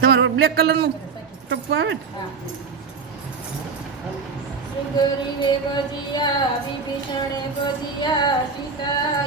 તમારો બ્લેક કલરનું ટપ્પુ આવે ને ગરીબે ભજીયા વિભીષણે ભજીયા સીતાએ